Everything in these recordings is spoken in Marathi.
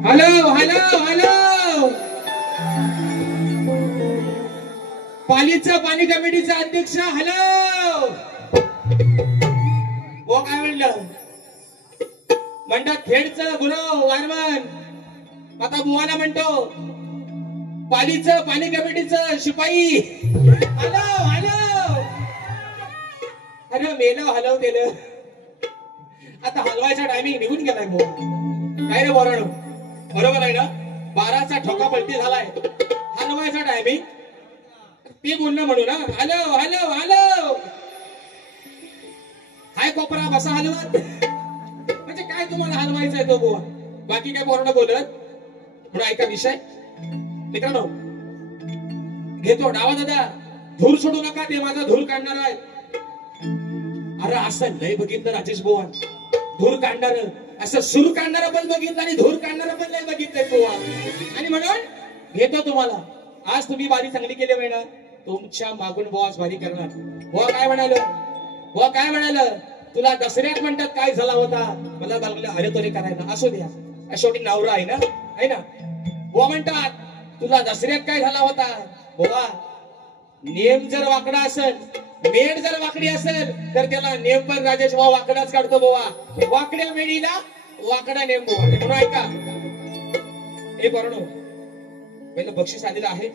हॅलो हॅलो हॅलो, पालीचं पाणी कमिटीचा अध्यक्ष हॅलो. हो काय म्हणलं म्हणतात खेडचं गुरव वारमन आता बुवाला म्हणतो पालीचं पाणी कमिटीचं शिपाई हॅलो हॅलो. अरे मेलं हलवतेलं आता हलवायचा टायमिंग निघून गेलाय बुवा. काय रे बोराणो बरोबर आहे ना. 12चा ठोका पलटी झालाय हलवायचा टायमिंग ते बोलणं म्हणू ना. हॅलो हॅलो हॅलो, हाय कोपरा बसा हलवत. म्हणजे काय तुम्हाला हलवायचा आहे तो बुवा, बाकी काय बोराणो बोलत म्हणून ऐका विषय मित्रांनो. घेतो डावा दादा, धूर सोडू नका, ते माझा धूर काढणार आहे. अरे असं लय बघितलं राजेश बुवा, धूर काढणार असं सूर काढणारा पण बघितलं आणि धूर काढणारा पण लय बघितलंय बुवा. आणि म्हणून घेतो तुम्हाला. आज तुम्ही बारी चांगली केली ना, तुमच्या मागून बॉस बारी करणार. बुवा काय म्हणाल, बुवा काय म्हणाल, तुला दसऱ्यात म्हणतात काय झाला होता, मला बघलं अरे तोरे करायला असू द्या, शेवटी नवरा आहे ना, आहे ना. बुवा म्हणतात तुला दसऱ्यात काय झाला होता. बुवा नेम जर वाकडा असेल, मेड जर वाकडी असेल तर त्याला नेम पण राजेश भाऊ वाकडाच काढतो बुवा. वाकड्या मेडीला वाकडा नेम बुवा. म्हणून ऐका हे बरोबर, पहिलं बक्षीस आलेलं आहे.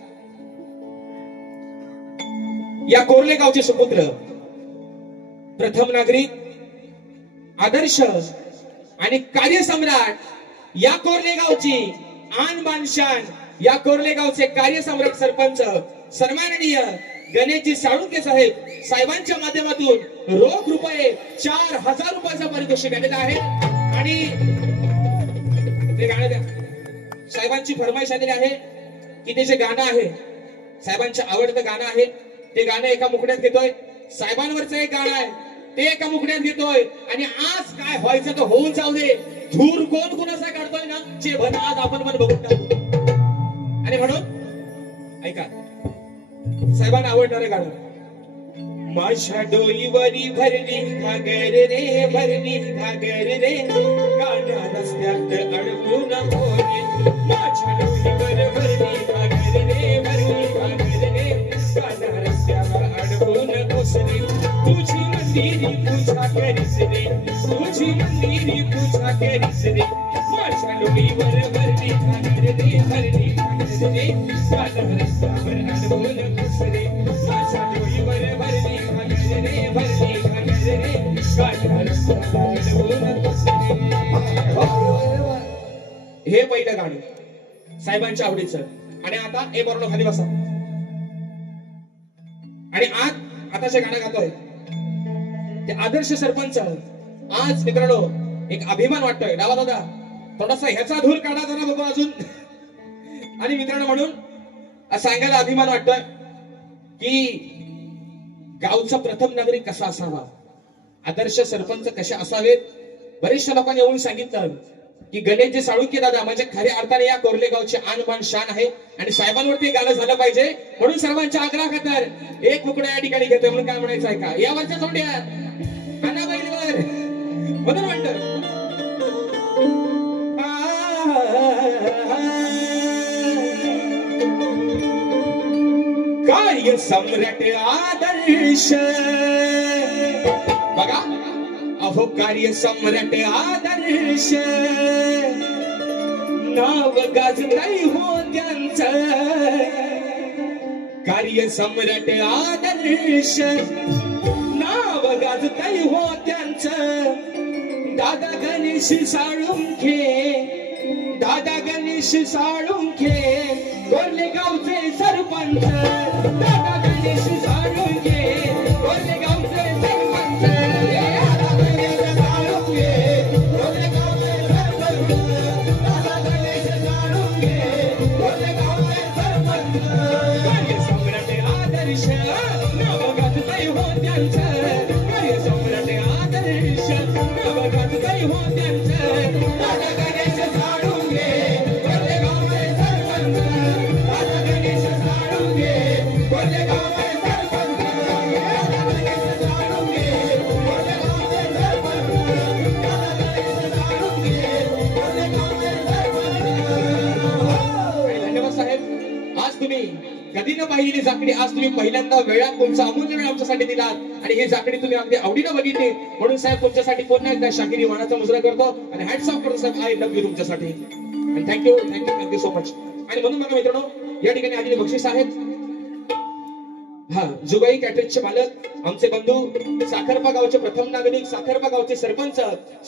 या कोरले गावचे सुपुत्र, प्रथम नागरिक, आदर्श आणि कार्यसम्राट, या कोरले गावची आन बान शान, या कोरले गावचे कार्यसम्राट सरपंच सन्माननीय गणेशजी साळुंके साहेब साहेबांच्या माध्यमातून रोख रुपये 4000 रुपयाचा पारितोषिक आलेला आहे. आणि ते गाणं द्या. साहेबांची फरमाईश आलेली आहे की ते जे गाणं आहे साहेबांचं आवडतं गाणं आहे, ते गाणं एका मुकड्यात घेतोय. साहेबांवरचं एक गाणं आहे ते एका मुकड्यात घेतोय. आणि आज काय व्हायचं तर होऊन जाऊ दे, धूर कोण कुणाचा काढतोय ना जे भन आज आपण पण बघून टाकू. आणि म्हणून ऐका साहेबांना आवडणारे गाणं. माझ्या डोईवरी भरली घागर रे, भरली घागर रे, काना रस्त्यात अडकून होती. माझ्या डोईवर भरली घागर रे, भरली घागर रे, काना रस्त्यावर अडकून घुसली. तुझी मंदिरी पूजा करीस रे, तुझी मंदिरी पूजा करीस रे. माझ्या डोईवर भरली घागर रे, भरली घागर रे, काना रस्त्यावर अडकून घुसली. माझ्या डोईवर भरली घागर रे, भरली घागर रे, काना रस्त्यावर अडकून घुसली. हे पहिलं गाणं साहेबांच्या आवडीचं. आणि आता ए बरोबर खाली बसा. आणि आता जे गाणं गातोय ते आदर्श सरपंच. आज मित्रांनो एक अभिमान वाटतोय. डावा दादा थोडासा ह्याचा धूर काढा जरा बाबा अजून. आणि मित्रांनो म्हणून सांगायला अभिमान वाटतोय की गावचा प्रथम नागरिक कसा असावा, आदर्श सरपंच कसे असावेत. बरेचशा लोकांनी येऊन सांगितलं की गणेशजी साळुंके दादा म्हणजे खऱ्या अर्थाने या कोरले गावचे आनबान शान आहे. आणि साहेबांवरती गाणं झालं पाहिजे म्हणून सर्वांच्या आग्रह खातर एक मुकड्या या ठिकाणी घेतोय. म्हणून काय म्हणायचं आहे का, यावरच्या सोंड्या अनाबाईवर म्हणून म्हणतं. कार्य सम्राट आदर्श, बघा अहो कार्य सम्राट आदर्श, नाव गाजताय हो त्यांचं. कार्य सम्राट आदर्श, नाव गाजताय हो त्यांचं. दादा गणेश साळुंखे, दादा गणेश साळुंखे, कोरले गावचे सरपंच. दादा गणेश साळुंखे, कोरले गावचे सरपंच. दादा गणेश साळुंखे, कोरले गावचे सरपंच. दादा गणेश साळुंखे, कोरले गावचे सरपंच. कार्य सम्राट आदर्श, नाव गाजताय हो त्यांचं. कार्य सम्राट आदर्श, नाव गाजताय हो त्यांचं. दादा गणेश साळुंखे, कोरले गावचे सरपंच. दादा गणेश साळुंखे, कोरले गावचे सरपंच. दादा गणेश साळुंखे, कोरले गावचे सरपंच. दादा गणेश साळुंखे, तुम्ही कधी न पाहिलेली जाकडी आज तुम्ही पहिल्यांदा वेळात तुमचा अमूल्य वेळ आमच्यासाठी दिलात आणि ही जाकडी तुम्ही अगदी आवडीनं बघितली म्हणून साहेब तुमच्यासाठी पुन्हा एकदा शाकिरी मानाचा मुजरा करतो आणि हॅट्स ऑफ करतो साहेब. आय लव्ह यू तुमच्यासाठी आणि थँक्यू सो मच. आणि म्हणून बघा मित्रांनो या ठिकाणी आलेले बक्षीस आहेत. हा जुगाई कॅटरेजचे मालक आमचे बंधू साखरपा गावचे प्रथम नागरिक साखरपा गावचे सरपंच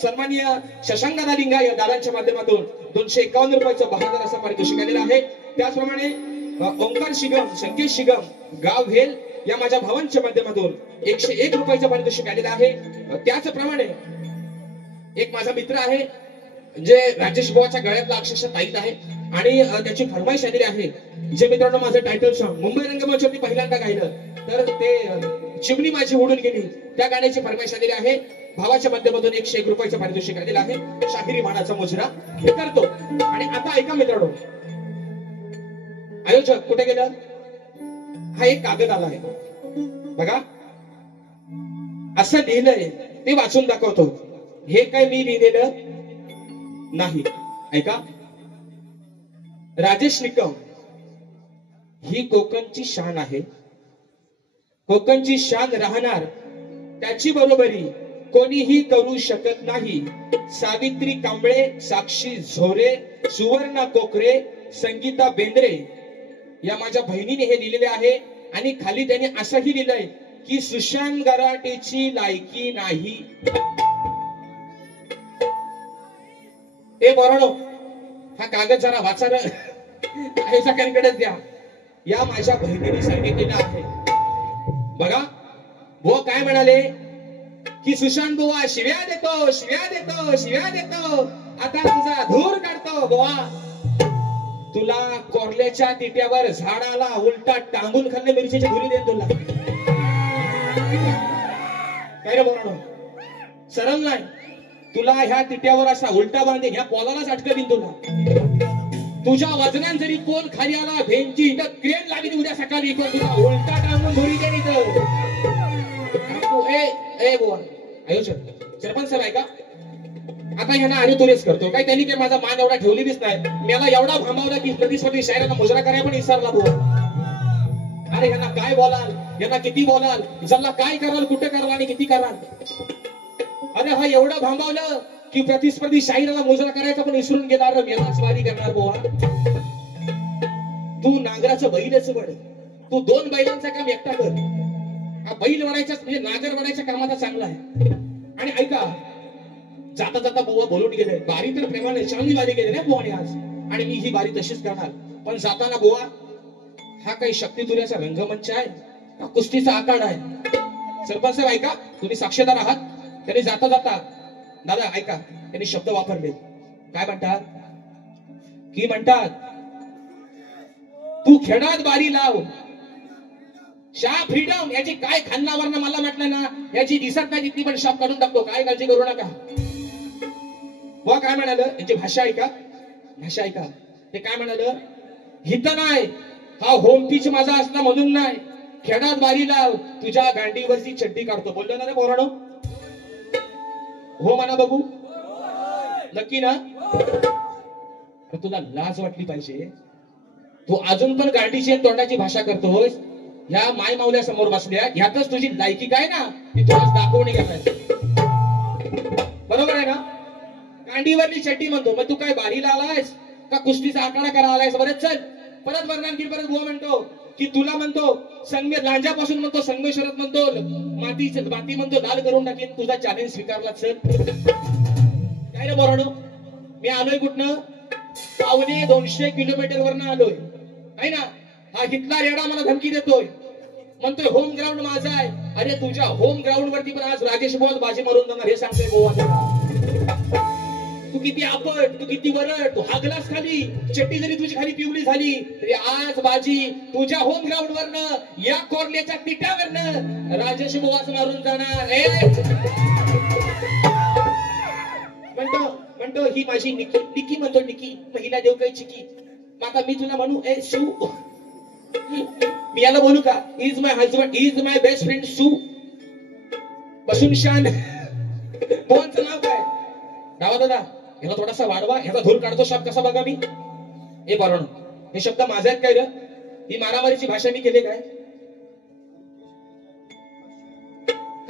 सन्माननीय शशांक दादा लिंगा या दादांच्या माध्यमातून 251 रुपयाचं बहादर असं पारितोषिक आलेलं आहे. त्याचप्रमाणे ओंकार शिगम संकेश शिगम गाव भेल या माझ्या भावांच्या माध्यमातून 101 रुपयाचं पारितोषिक आलेलं आहे. त्याचप्रमाणे एक माझा मित्र आहे जे राजेश बुवाच्या गळ्यातला अक्षरशः ताईत आहे आणि त्याची फरमाईश आलेली आहे. जे मित्रांनो माझं टायटल सॉन्ग मुंबई रंगमंचावरती पहिल्यांदा गायलं तर ते चिमणी माझी उडून गेली त्या गाण्याची फरमाईश आलेली आहे. भावाच्या माध्यमातून 101 रुपयाचं पारितोषिक आलेलं आहे. शाहिरी मानाचा मुजरा हे करतो. आणि आता ऐका मित्रांनो आयोजक कुठे गेलं. हा एक कागद आला आहे बघा असं लिहिलंय ते वाचून दाखवतो. हे काय मी लिहिलेलं नाही. ऐका राजेश निकम ही कोकणची शान आहे. कोकणची शान राहणार त्याची बरोबरी कोणीही करू शकत नाही. सावित्री कांबळे साक्षी झोरे सुवर्णा कोकरे संगीता बेंद्रे या माझ्या बहिणीने हे लिहिलेले आहे. आणि खाली त्यांनी असंही लिहिलंय की सुशांत गराटेची लायकी नाही. ए बरोनो हा कागद जरा वाचा आयोजकांकडेच द्या. या माझ्या बहिणीने सांगितलेलं आहे बघा. बुवा काय म्हणाले की सुशांत बुवा शिव्या देतो शिव्या देतो शिव्या देतो आता तुझा धूर काढतो. बुवा तुला कोरल्याच्या तिट्यावर झाडाला उलटा टांगून खाल्ले मिरचीची धुरी देत तुला काय रे बरोनो सरळ नाही. तुला ह्या तिट्यावर असा उलटा बांधे ह्या पोलालाच अटक देईन तुला. तुझ्या वजनान जरी पोल खाली आला भेंची इथं क्रेन लागली उद्या सकाळी तुला उलटा टांगून धुरी देईन इथं. ए बुवा आयोजक सरपंच साहेब ऐका आता ह्यांना आणि तुरेच करतो काय. त्यांनी काय माझा मान एवढा ठेवलेलीच नाही. मला एवढा भांबावला की प्रतिस्पर्धी शायरांना मुजरा करायला पण विसरला बुवा. अरे ह्यांना काय बोलाल यांना किती बोलाल जल्ला काय कराल कुठे कराल आणि किती कराल. अरे हा एवढं भांबावलं की प्रतिस्पर्धी शाहिराला मुजरा करायचा पण विसरून गेला. मेलाच वारी करणार बुवा. तू नांगराचं बैलच वड. तू 2 बैलांचं काम एकटा कर. हा बैल वडायचा म्हणजे नांगर वडायच्या कामाचा चांगला आहे. आणि ऐका जाता जाता बुवा बोलून गेले बारी तर प्रेमाने चांगली बारी गेली ना बुवाने आज आणि मी ही बारी तशीच करणार. पण जाताना बुवा हा काही शक्तितुर्याचा रंगमंच आहे का कुस्तीचा आखाडा आहे. सरपंच साहेब ऐका तुम्ही साक्षीदार आहात. त्यांनी जाता जाता दादा ऐका त्यांनी शब्द वापरले काय म्हणतात की म्हणतात तू खेळात बारी लाव शाह फ्रीडम याची काय खान्नावरनं मला म्हटलं ना याची दिसत नाही तिथली पण शाप काढून टाकतो. काय काळजी करू नका. व काय म्हणाल याची भाषा ऐका ते काय म्हणाल हित नाही हा होम पिच माझा असला म्हणून नाही. खेळात बारी लाव तुझ्या गांडीवरची चड्डी काढतो. बोललो ना रे पोरानो हो म्हणा बघू नक्की ना. तुला लाज वाटली पाहिजे. तू अजून पण गांडीची तोंडाची भाषा करतोस. ह्या माय माऊल्या समोर बसल्या ह्यातच तुझी लायकी काय ना ती तुला दाखवणे घ्यायची बरोबर आहे ना. गांडीवरली चड्डी म्हणतो मग तू काय बारीला आलायस का कुस्तीचा आखाडा करा आलायस. बरंच चल परत वर्णांकी परत बुवा म्हणतो की तुला म्हणतो संगमे लांजापासून म्हणतो संगमेश्वरात म्हणतो माती म्हणतो लाल करून टाकीन. तुझा चॅलेंज स्वीकारला. चल काय रे बोरानो मी आलोय कुठनं 250 किलोमीटर वरनं आलोय आहे ना. हा हिटला रेडा मला धमकी देतोय म्हणतोय होम ग्राउंड माझा आहे. अरे तुझ्या होम ग्राउंड वरती पण आज राजेश बोल बाजी मारून जाणार हे सांगतोय गोवा. तू किती आपट तू किती वरड तू हागलास खाली चट्टी जरी तुझी खाली पिवली झाली तरी आज बाजी तुझ्या होम ग्राउंड वरनं या कोरल्याच्या तिट्यावरनं राजेश बोवाच मारून जाणार. म्हणतो ही माझी निकी म्हणतो निकी महिला देव काही चिकी. आता मी तुला म्हणू ए सू मी याला बोलू का is my husband is my best friend सू बसून शान. बोलचं नाव काय डावा दादा ह्याला थोडासा वाढवा ह्याचा धूर काढतो शब्द कसा बघा मी. हे बरोबर हे शब्द माझे आहेत काय रे ही मारामारीची भाषा मी केली काय?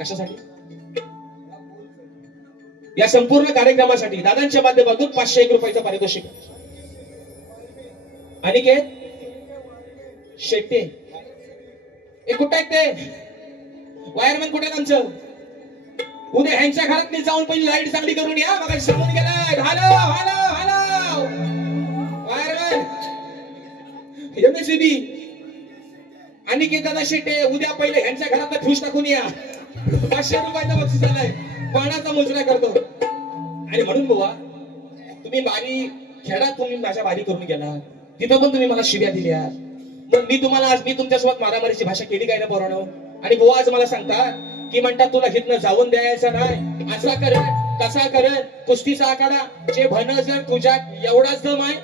कशासाठी? या संपूर्ण कार्यक्रमासाठी दादांच्या माध्यमातून 501 रुपयाचं पारितोषिक. अनिकेत शेट्टे हे कुठे आहेत ते? वायरमॅन कुठे आहेत आमचं? उद्या ह्यांच्या घरात मी जाऊन पहिली लाईट चांगली करून या. मग समोर गेलाय. Hello hello hello wireman MSCB Aniket दादा शेट्टे उद्या पहिले ह्यांच्या घरात फ्यूज टाकून या. 500 रुपयाचा बक्षीस आलाय. पाण्याचा मुजरा करतो. आणि म्हणून बुवा तुम्ही बारी खेळा, तुम्ही माझ्या बारी करून गेला, तिथं पण तुम्ही मला शिव्या दिल्या. मग मी तुम्हाला आज मी तुमच्यासोबत मारामारीची भाषा केली काय ना पोरानो? आणि बुवा आज मला सांगता की म्हणतात तुला हितनं जाऊन द्यायचं नाही, असा करत तसा करत कुस्तीचा आखाडा जे भन जर तुझ्यात एवढाच दम आहे,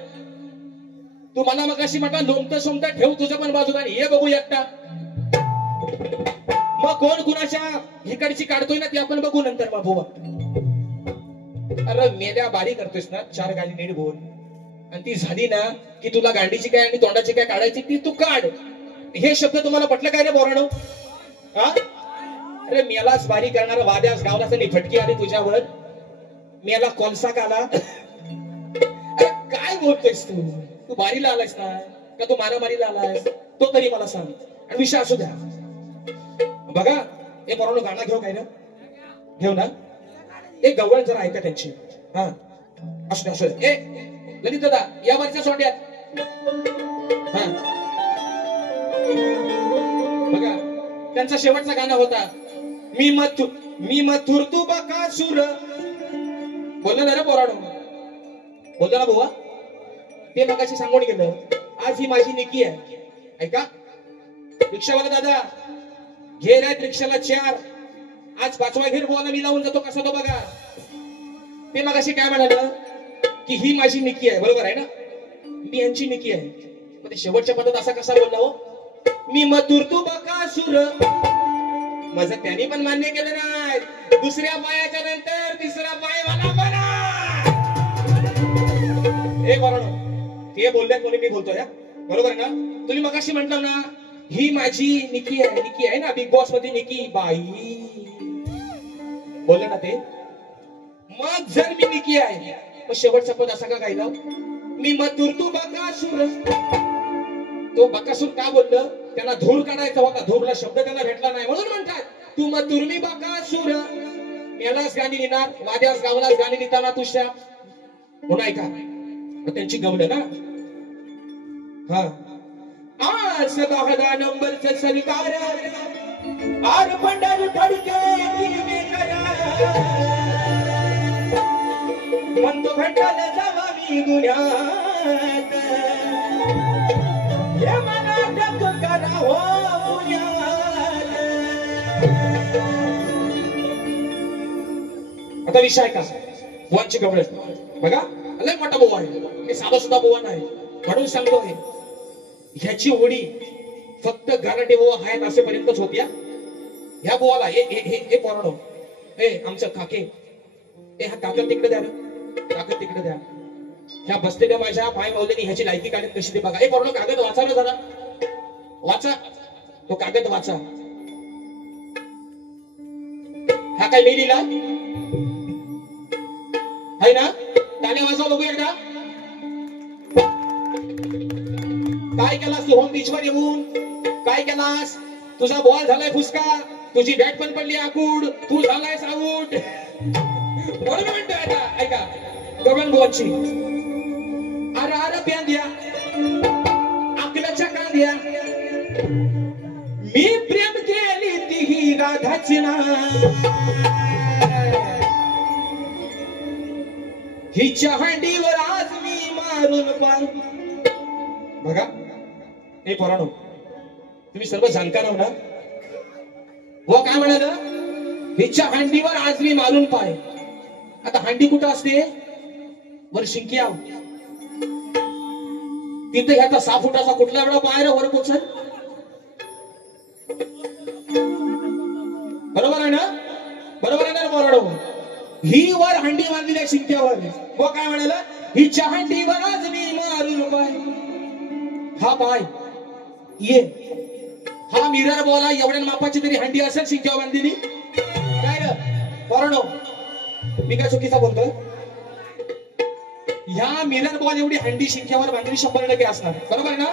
तू मला मग अशी म्हणता लोमतं सोमतं ठेव तुझं पण बाजूला हे बघू एकटा. मग कोण कुणाच्या इकडची काढतोय ना ती आपण बघू नंतर. मग बुवा अरे मेल्या बारी करतोयस ना, 4 गाणी नीट बोल. आणि ती झाली ना की तुला गांडीची काय आणि तोंडाची काय काढायची ती तू काढ. हे शब्द तुम्हाला पटलं काय रे बोराणो? अरे मेलाच बारी करणारा वाद्यास गावला असं फटकी आली तुझ्यावर. मेला कोलसा काला. अरे काय बोलतोयस तू? तू बारीला आलायस ना का तू मारामारीला आलायस? तो तरी मला सांग. आणि विषय असू द्या. बघा हे पोरांनो गाणं घेऊ काय ना? घेऊ ना? एक गवळ जरा ऐका त्यांची. हा असू द्या असू द्या. ए ललित दादा या वरच्या सोंड्यात. हा बघा त्यांचा शेवटचा गाणं होता मी मथुर तू बकासूर. बोललं ना रे पोराडो? बोललं ना बुवा? ते मगाशी सांगून गेलं. आज ही माझी निकी आहे. ऐका रिक्षावाला दादा घेर आहेत रिक्षाला 4. आज 5वा घेर बुवाला मी लावून जातो कसा तो बघा. ते मगाशी काय म्हणालं की ही माझी निकी आहे. बरोबर आहे ना? मी यांची निकी आहे. मग ते शेवटच्या पदात असा कसा बोलला हो? मी मथुर तू बकासूर. माझं त्यांनी पण मान्य केलं नाही. दुसऱ्या पायाच्या नंतर तिसरा पाय मला बना. हे बरोबर ते बोलल्यात म्हणून मी बोलतोय. बरोबर ना? तुम्ही मगाशी म्हटलं ना ही माझी निकी आहे. निकी आहे ना बिग बॉस मध्ये निकी बाई बोलले ना ते. मग जर मी निकी आहे मग शेवटचा पद असा का गायला? मी मथुर तू बकासूर. तो बकासूर का बोललं? त्यांना धूर काढायचा होता. धूरला शब्द त्यांना भेटला नाही म्हणून म्हणतात तू मथुर मी बकासूर. मेलाच गाणी लिहिणार, वाद्यास गावलाच गाणी लिहिताना तुझ्या म्हणून ऐका त्यांची गवलं ना. हा आज 10 नंबरचं सरकार आर पंढर फडके म्हणतो भेटायला जावा मी गुन्ह्यात. हे मला डक करा हो आता विषय का बुवांची गवळ बघा. लय मोठा बुवा आहे. हे साधा सुद्धा बुवा नाही म्हणून सांगतोय ह्याची होडी फक्त गारटे बुवा आहेत असेपर्यंतच होत्या. ह्या बुवाला हे पोराडो हे आमचं काके हे हा काकद तिकडे द्या ना. काकद तिकडे द्या. ह्या बसलेल्या माझ्या पाय माऊलीने ह्याची लायकी काढत कशी ते बघा. हे पोराडो कागद वाचा ना जरा. वाचा तो कागद वाचा. हा काय मी लिहिला आहे ना? टाळ्या वाजवा बघू एकदा. काय केलास तू होम बीचवर येऊन? काय केलास? तुझा बॉल झालाय फुसका, तुझी बॅट पण पडली आकूड, तू झालायस आऊट. म्हणून म्हणतोय आता ऐका गगन बुवांची. अरे अरे प्यांद्या अकलाच्या कांद्या मी प्रेम केली ती राधाची ना. हिच्या हंडीवर आज मी मारून पाय. बघा हे पोरानो तुम्ही सर्व जाणकार आहो ना? व काय म्हणाल? हिच्या हंडीवर आज मी मारून पाय. आता हंडी कुठं असते? वर शिंकी आव तिथे ह्याचा 6 फुटाचा कुठला वेळा पाय वर पोचल? बरोबर आहे ना? बरोबर आहे ना पोरानो? ही वर हंडी बांधलेली आहे शिंक्यावर. व काय म्हणाल? हिच्या हंडीवर आज मी मारून पाय. हा पाय ये हा मिरर बॉल एवढ्या मापाची तरी हंडी असेल शिंक्यावर बांधलेली काय रे पोरांनो मी काय चुकीचा बोलतोय ह्या मिरर बॉल एवढी हंडी शिंक्यावर बांधली 100% असणार बरोबर ना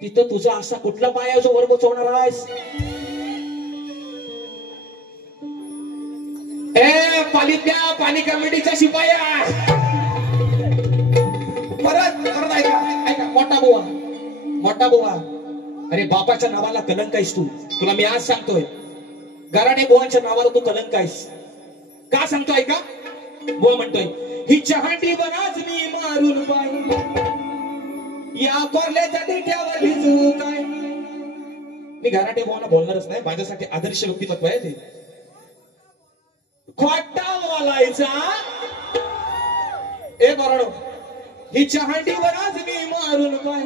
तिथं तुझा असा कुठला पाय आहे जो वर बसवणार आहेस ए पालिका पाणी कमिटीचा शिपाया परत परत ऐका मोठा बुवा अरे बापाच्या नावाला कलंक आहेस तुला मी आज सांगतोय गराडे बुवांच्या नावाला तू कलंक आहेस का सांगतो ऐका बुवा म्हणतोय ही चहाटी बनाच मी मारून पाय या कोरल्याच्या देठ्यावर भिजू काय मी गराडे बुवांना बोलणारच नाही माझ्यासाठी आदर्श व्यक्तिमत्व आहे ते खोटा बोलायचा ए बरडो ही चहाटीवर आज मी मारून काय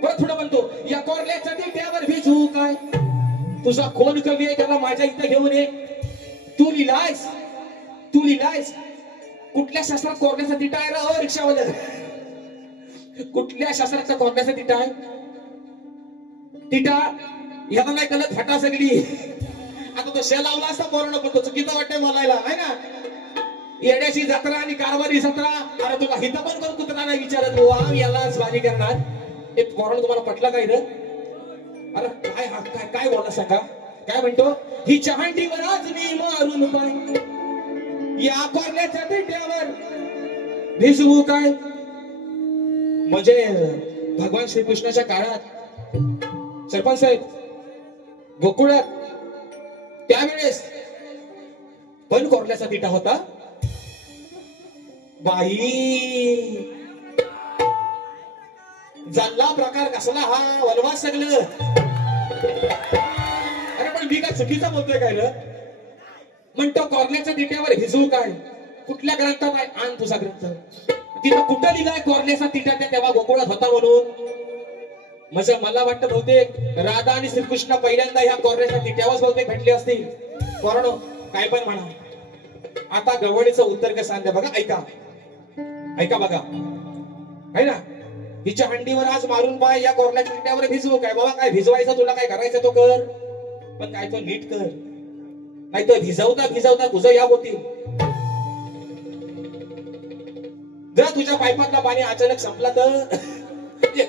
परत पुढे म्हणतो या कोरल्याच्या देठ्यावर भिजू काय तुझा कोण कवी आहे त्याला माझ्या इथं घेऊन ये तू लिहिलायस कुठल्या शास्त्रात कोरण्याचा तिटा आहे रा रिक्षावाला कुठल्या शास्त्राचा कोरण्याचा तिटा आहे तिटा याला नाही कळत फटा सगळी आता तो शे लावला असता पोरांना पण तो चुकीचा वाटतंय बोलायला आहे ना येण्याची जत्रा आणि कारभारी जत्रा अरे तुला हिता पण करून कुत्रा नाही विचारत बुवा यालाच बाजी करणार हे पोरांना तुम्हाला पटला काय रे अरे काय हा काय बोलला सांगा काय म्हणतो ही चहांडीवर आज मी मारून पाय या कोरल्याच्या देठ्यावर भिजवू काय म्हणजे भगवान श्रीकृष्णाच्या काळात सरपंच साहेब गोकुळात त्यावेळेस पण कोरल्याचा तिटा होता बाई जल्ला प्रकार कसला हा वनवास सगळं अरे पण मी काय चुकीचा बोलतोय काय रे म्हणतो कोरल्याच्या तिट्यावर भिजवू काय कुठल्या ग्रंथात आहे आण तुझा ग्रंथ तिथं कुठं लिहिलाय कोरल्याचा तिट्या तेव्हा गोकुळात होता म्हणून म्हणजे मला वाटतं बहुतेक राधा आणि श्रीकृष्ण पहिल्यांदा ह्या कोरल्याच्या तिट्यावर बहुतेक भेटले असतील पोरांनो काय पण म्हणा आता गवळीचं उत्तर कसं सांगते बघा ऐका बघा है ना हिच्या हंडीवर आज मारून पाय या कोरल्याच्या तिट्यावर भिजवू काय बाबा काय भिजवायचं तुला काय करायचं तो कर पण काय तो नीट कर नाही तर भिजवता तुझं या होती जर तुझ्या पाईपातलं पाणी अचानक संपला तर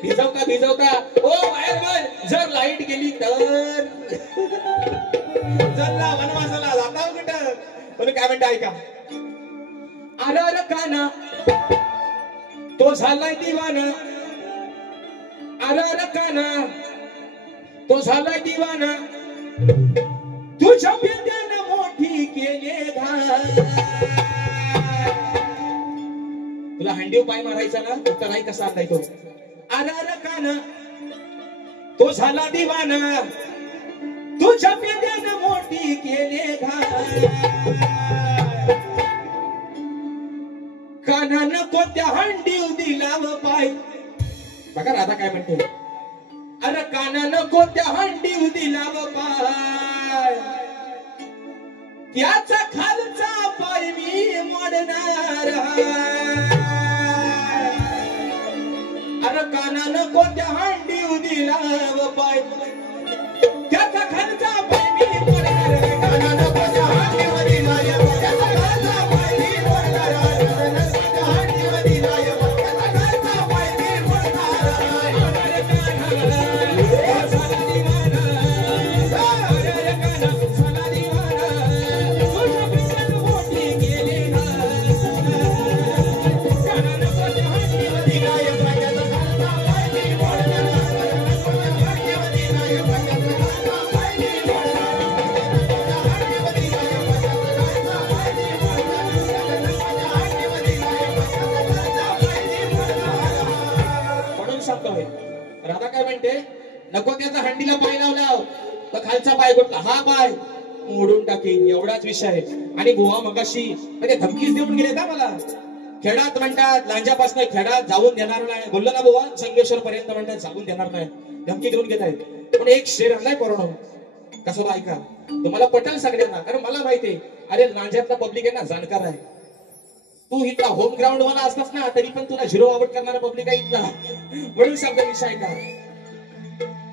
भिजवता ओ वायरमन जर लाईट गेली तर चला वनवासाला जाता कुठं पण काय म्हणता ऐका अरे काना तो झालाय दिवाना अरे काना तो झालाय दिवाना तुझ्या पिंड्यानं मोठी केले तुला हंडीव पाय मारायचा ना तर नाही कसा आणलाय तो अरे काना तो झाला दिवाना तुझ्या पिंड्यानं मोठी केले कानानं कोणत्या हंडीव दिलाव पाय बघा राधा काय म्हणते अरे कानानं कोणत्या हंडीव दिलाव पाय त्याचा खालचा पाय मी मोडणार अरे कानानं कोणत्या हंडीव दिलाव पाय त्याचा खालचा पाय मी मोडणार कानानं कोणत्या हंडीव दिलाव त्याचा खालचा पाय मी मोडणार राधा काय म्हणते नको त्याचा हंडीला पाय लावला तर खालचा पाय कुठला हा पाय मोडून टाकीन एवढाच विषय आहे आणि बुवा मगाशी म्हणजे धमकीच देऊन गेले ना मला खेळात म्हणतात लांजापासून खेळात जाऊन देणार नाही बोललो ना बुवा संगेश्वर पर्यंत म्हणतात जाऊन देणार नाही धमकी देऊन घेत आहेत पण एक शेर आणलाय कोरोना कसं ऐका तुम्हाला पटेल सगळ्यांना कारण मला माहितीये अरे लांजातला पब्लिक आहे ना जाणकार आहे तू इथला होम ग्राउंड वाला असतास ना तरी पण तुला झिरो आउट करणारा पब्लिक आहे इथला म्हणून शब्द विषय का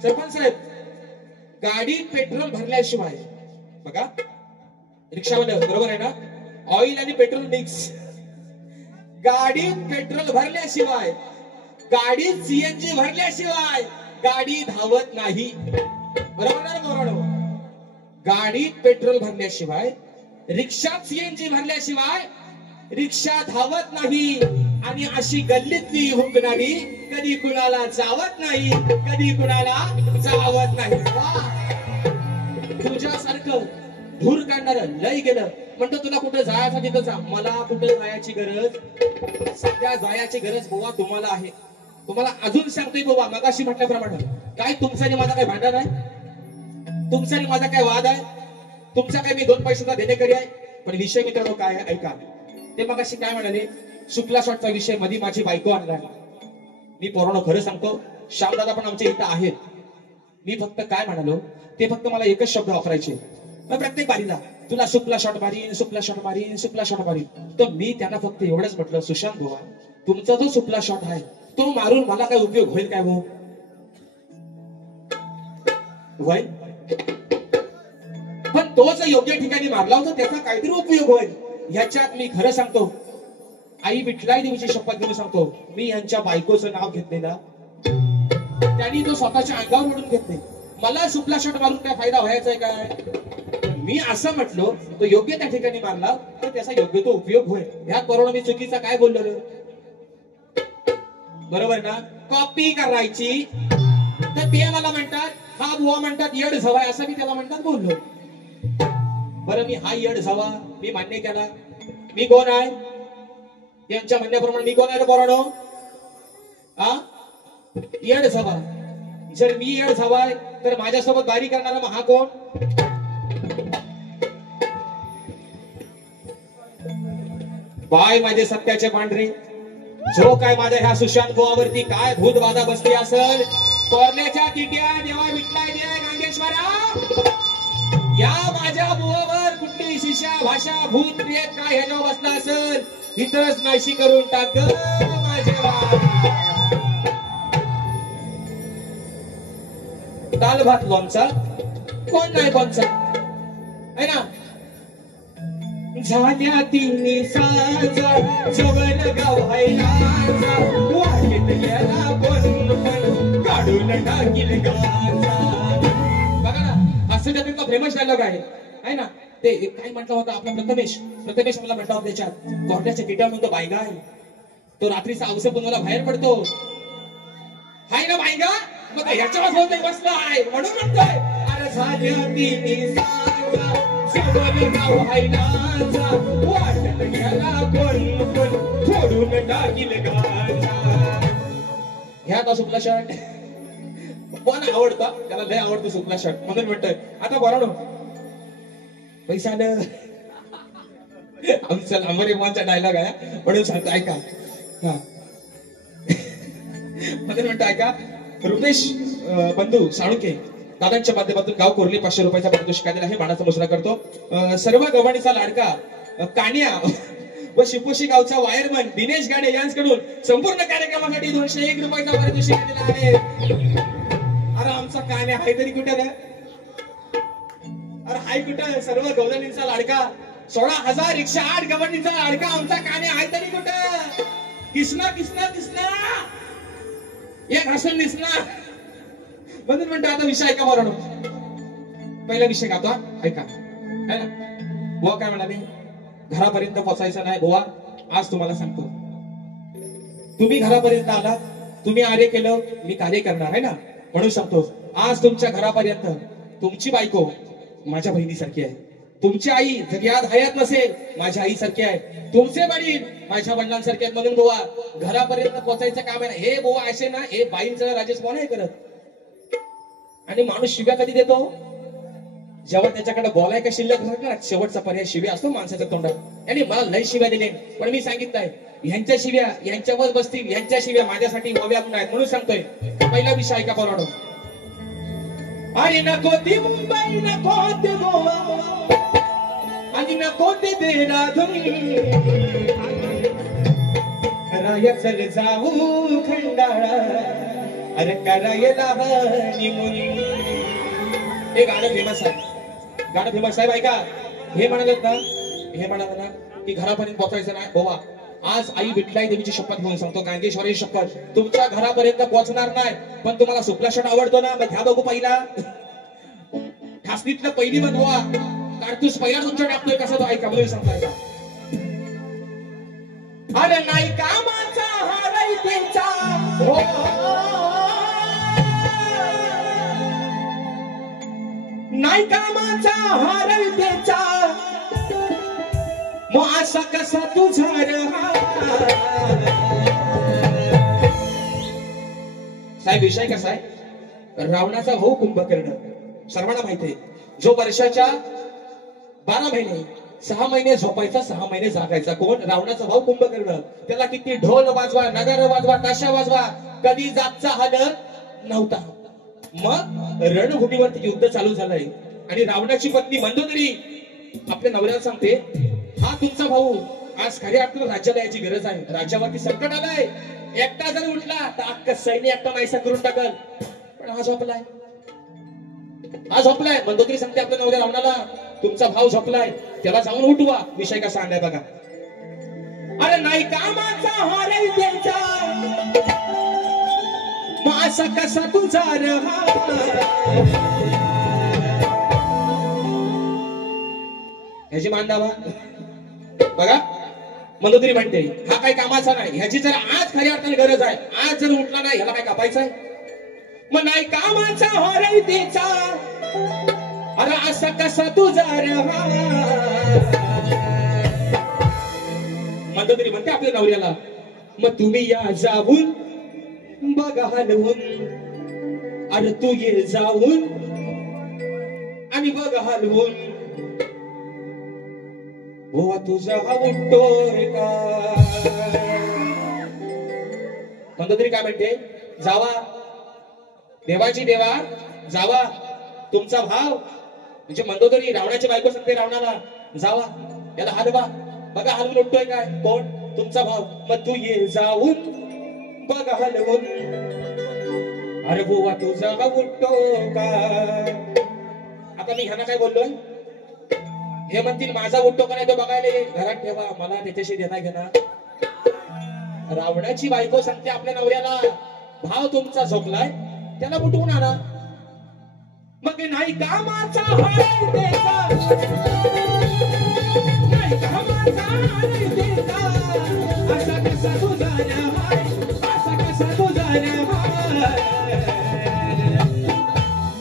सरपंच साहेब, गाडीत पेट्रोल भरल्याशिवाय, बघा रिक्षामध्ये बरोबर आहे ना, ऑइल आणि पेट्रोल मिक्स, गाडीत पेट्रोल भरल्याशिवाय, गाडीत सीएनजी भरल्याशिवाय गाडी धावत नाही. बरोबर ना बरोबर. गाडीत पेट्रोल भरल्याशिवाय, रिक्षात सीएनजी भरल्याशिवाय रिक्षा धावत नाही. आणि अशी गल्लीतली हुकणारी कधी कुणाला चावत नाही, कधी कुणाला चावत नाही. तुझ्यासारखं धूर काढणार लय गेलं म्हणतो तुला कुठं जायचं तिथं जा. मला कुठं जायची गरज, सध्या जायची गरज बुवा तुम्हाला आहे. तुम्हाला अजून सांगतोय बुवा, मगाशी म्हटल्याप्रमाणे, काय तुमचा आणि माझा काय भांडण आहे, तुमचा आणि माझा काय वाद आहे, तुमचा काय मी 2 पैशाचा देणेकरी आहे. पण विषय मित्रांनो काय आहे ऐका. ते मगाशी काय म्हणाले, शुक्ला शॉटचा विषय मध्ये माझी बायको आणला. मी पोरांनो खरं सांगतो, श्यामदादा पण आमच्या इथं आहेत. मी फक्त काय म्हणालो, ते फक्त मला एकच शब्द वापरायचे प्रत्येक बारीला, तुला शुक्ला शॉट मारीन, शुक्ला शॉट मारीन, शुक्ला शॉट मारीन. तर मी त्यांना फक्त एवढंच म्हटलं, सुशांत बुवा, तुमचा जो शुक्ला शॉट आहे तो मारून मला काय उपयोग होईल काय भाऊ? होईल, पण तो जर योग्य ठिकाणी मारला होता त्याचा काहीतरी उपयोग होईल. ह्याच्यात मी खरं सांगतो, आई विठलाई देवीची शपथ घेऊन सांगतो, मी यांच्या बायकोचं नाव घेतलेलं, त्यांनी तो स्वतःच्या अंगावर ओढून घेतले. मला शुक्ला शॉट मारून काय फायदा व्हायचा आहे काय? मी असं म्हटलो, तो योग्य त्या ठिकाणी मारला तर त्याचा योग्य तो उपयोग होईल. ह्या कोरोना मी चुकीचा काय बोललो रे? बरोबर ना? कॉपी करायची तर ते मला म्हणतात, हा बुवा म्हणतात येड झवाय, असं मी त्याला म्हणतात बोललो. बरं मी हा येड झवा मी मान्य केला. मी कोण आहे? यांच्या म्हणण्याप्रमाणे मी कोण आहे पोरांनो? येड झवा. जर मी येड झवाय तर माझ्यासोबत बारी करणारा मग हा कोण? बाय माझे सत्याचे पांढरे, जो काय माझ्या ह्या सुशांत बुवावरती काय भूत बाधा बसली असेल, कोरण्याच्या तिट्या देवा विठला दे गांगेश्वरा, या माझ्या बुवावर कुठली शिशा भाषा भूत प्रेत काय ह्याच्यावर बसला असेल, इथंच नाशी करून टाक माझ्या. दाल भात लोणचा कोण नाही कोणचा आहे ना. झाल्या तिन्ही साजा जवळ गाव व्हायला, वाटेत गेला कोण पण काढून टाकील गाजा. बघा ना, असं त्यातला फेमस डायलॉग आहे ना. ते काय म्हटलं होतं आपला प्रथमेश मला म्हटलं होतं त्याच्यात, कोर्टाच्या किट्या म्हणतो बायगा आहे तो, रात्रीचा अवसर पण मला बाहेर पडतो, हाय ना बायगा, मग ह्याच्यावर बोलतोय बसलाय म्हणून म्हणतोय, अरे झाल्या तिन्ही साजा जवळ गाव व्हायला, वाटत गेला कोण पण फोडून टाकील गाजा. ह्या का शुक्ला शॉट कोण आवडता? त्याला लय आवडतो शुक्ला शॉट म्हणून म्हणतोय. आता बरोबर पैसा आमचा लांबरे मोहनचा डायलॉग आहे म्हणून सांगतो ऐका. म्हणून म्हणतो ऐका. रुपेश बंधू साळुंके दादांच्या माध्यमातून गाव कोरली 500 रुपयाचा पारितोषिक आलेला आहे. मानाचा मुजरा करतो. सर्व गव्हाणीचा लाडका कान्या व शिपोशी गावचा वायरमन दिनेश गाडे यांच्याकडून संपूर्ण कार्यक्रमासाठी 201 रुपयाचा पारितोषिक आलेला आहे. अरे आमचा कान्या हाय तरी कुठे रे? अरे हाय कुठं? सर्व गवळणींचा लाडका 16,000 108 गवळणींचा लाडका आमचा कान्या हाय तरी कुठं? किसना किसना किसना एक हसून दिसना. म्हणून म्हणतो आता विषय ऐका बरोबर. पहिला विषय का आता ऐका. बुवा काय म्हणाले, घरापर्यंत पोचायचं नाही बुवा. आज तुम्हाला सांगतो, तुम्ही घरापर्यंत आलात, तुम्ही कार्य केलं, मी कार्य करणार आहे ना. म्हणून सांगतो, आज तुमच्या घरापर्यंत तुमची बायको माझ्या बहिणीसारखी आहे, तुमची आई जर याद हयात नसेल माझ्या आईसारखी आहे, तुमचे वडील माझ्या वडिलांसारखे आहेत. म्हणून बुवा घरापर्यंत पोचायचं काम आहे. हे बुवा असे ना, हे बाईंचं राजेश कोण आहे करत. आणि माणूस शिव्या कधी देतो? जेव्हा त्याच्याकडे बोलाय का शिल्लक ना, शेवटचा पर्याय शिव्या असतो माणसाच्या तोंडात. आणि मला लय शिव्या दिले, पण मी सांगितलंय ह्यांच्या शिव्या यांच्यावर बसतील, ह्यांच्या शिव्या माझ्यासाठी ओव्या आहेत. म्हणून सांगतोय पहिला विषय ऐका बरोबर. आणि नको ती मुंबई, नको ते गोवा, आणि नको ते देहरादून, राया चल जाऊ खंडाळा, अरे करायला हनीमून. हे गाणं फेमस आहे, गाणं फेमस आहे बायका. हे म्हणाले ना, हे म्हणाले ना की घरापर्यंत पोहोचायचं नाही बाबा. आज आई विठलाई देवीची शपथ घेऊन सांगतो, गांगेश्वरी शपथ, तुमच्या घरापर्यंत पोहोचणार नाही. पण तुम्हाला सुपला शर्ट आवडतो ना, मग घ्या बघू पहिला. ठासनीतलं पहिली बनवा, कारतूस पहिला तुमच्या टाकतोय कसा तो ऐका बोलू सांगताय. अरे नाही कामाचा हाराई त्यांचा, नाही कामाचा हाराई त्यांचा, मग असा कसा तुझा साहेब. विषय कसा आहे, रावणाचा भाऊ कुंभकर्ण सर्वांना माहिती आहे. जो वर्षाच्या 12 महिने 6 महिने झोपायचा, 6 महिने जागायचा. कोण? रावणाचा भाऊ कुंभकर्ण. त्याला किती ढोल वाजवा, नगर वाजवा, ताशा वाजवा, कधी जातचा हालत नव्हता. मग रणभूमीवरती युद्ध चालू झालंय आणि रावणाची पत्नी मंदोदरी आपल्या नवऱ्याला सांगते, हा तुमचा भाऊ आज खऱ्या अर्थानं राज्याला याची गरज आहे. राज्यावरती संकट आलंय, एकटा जर उठला तर अख्खा सैन्य एकटा नाहीसा करून टाकल. पण हा झोपलाय, हा झोपलाय. मंदोदरी सांगते आपल्या नवऱ्या रावणाला, तुमचा भाव झोपलाय, त्याला जाऊन उठवा. विषय कसा आणलाय बघा. अरे नाही कामाचा हाराई त्यांचा, मग असा कसा तुझा ह्याची मान दावा बघा. मंदोदरी म्हणते हा काही कामाचा नाही, ह्याची जर आज खऱ्या अर्थाने गरज आहे. आज जर उठला नाही, ह्याला काय कापायचं आहे. मग नाही कामाचा हाराई त्यांचा, अरे असा कसा तुझा मंदोदरी म्हणते आपल्या नवऱ्याला, मग तुम्ही या जाऊन बघा हलवून. अरे तू ये जाऊन आणि बघ हलवून, हो तुझा हा उठतोय का. मंदोदरी काय म्हणते, जावा देवाची देवा, जावा तुमचा भाव. म्हणजे मंदोदरी रावणाची बायको सांगते रावणाला, जावा याला हलवा, बघा हलवून उठतोय काय. कोण? तुमचा भाव. मग तू ये जाऊन बघा हलवून, अरे बुवा तुझा हा उठतो का. आता मी ह्यांना काय बोललोय, हे म्हणतील माझा उठतो का नाही तो बघायला घरात ठेवा, मला त्याच्याशी देता घेणार. रावणाची बायको सांगते आपल्या नवऱ्याला, भाव तुमचा झोपलाय, त्याला उठवून आणा. मग नाही कामाचा हाराई त्यांचा, नाही कामाचा हाराई त्यांचा, असा कसा तुझा हाय, असा कसा तुझा हाय.